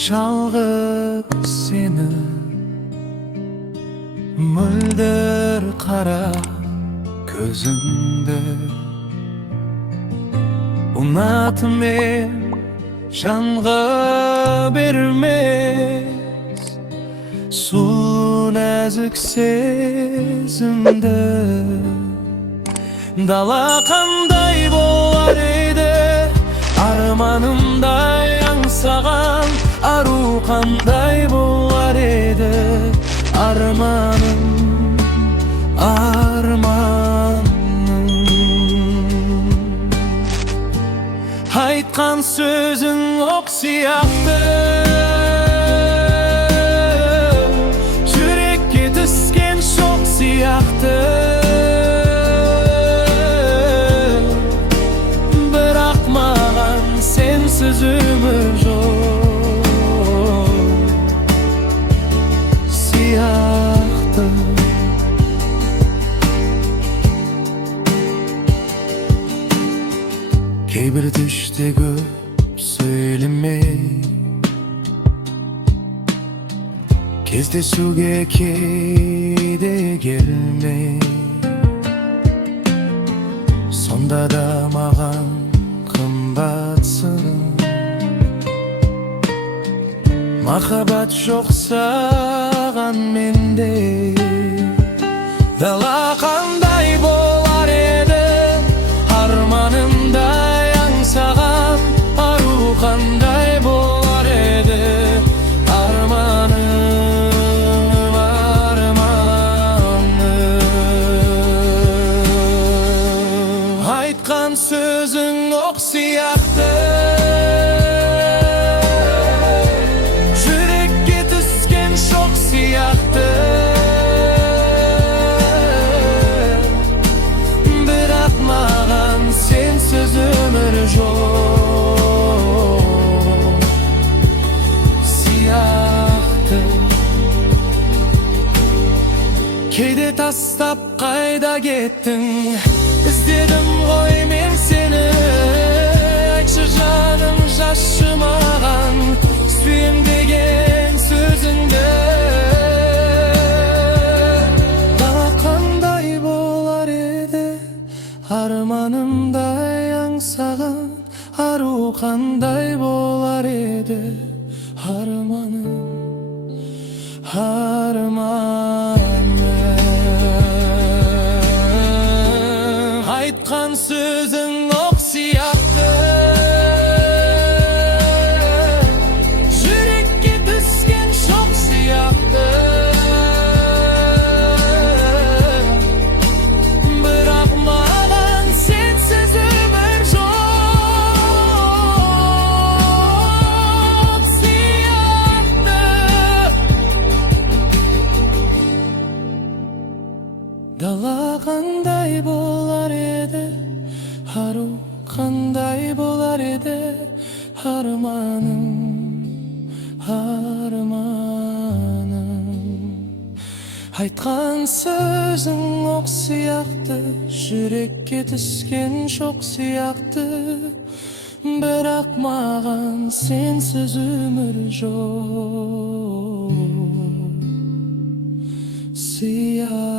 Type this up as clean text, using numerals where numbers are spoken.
Жалғыз сені мөлдір қара көзіңді ұнатымен жанға бермес сұлу нәзік сезімді. Дала қандай болар еді арманымдай аңсаған, ару қандай болар еді арманым, арманым. Айтқан сөзің оқ сияқты, жүрекке түскен шоқ сияқты. Бірақ маған сенсіз өмір жоқ сияқты. Кейбір түсте көп сөйлемей, кездесуге кейде келмей, сонда да маған қымбатсың. Махаббат жоқ саған менде. Дала қандай болар еді арманымдай аңсаған, ару қандай болар еді арманым, арманым. Айтқан сөзің оқ сияқты, жүрекке түскен шоқ сияқты. Бірақ маған сенсіз өмір жоқ сияқты. Кейде тастап қайда кеттің, іздедім ғой мен сені. Айтшы жаным, жазшы маған сүйем деген сөзіңді. Дала қандай болар еді арманымдай аңсаған, ару қандай болар еді арманым, арманым. Айтқан сөзің оқ сияқты, жүрекке түскен шоқ сияқты. Бірақ маған сенсіз өмір жоқ сияқты. Дала қандай болар еді, ару қандай болар еді арманым, арманым. Айтқан сөзің оқ сияқты, жүрекке түскен шоқ сияқты. Бірақ маған сенсіз өмір жоқ сияқты.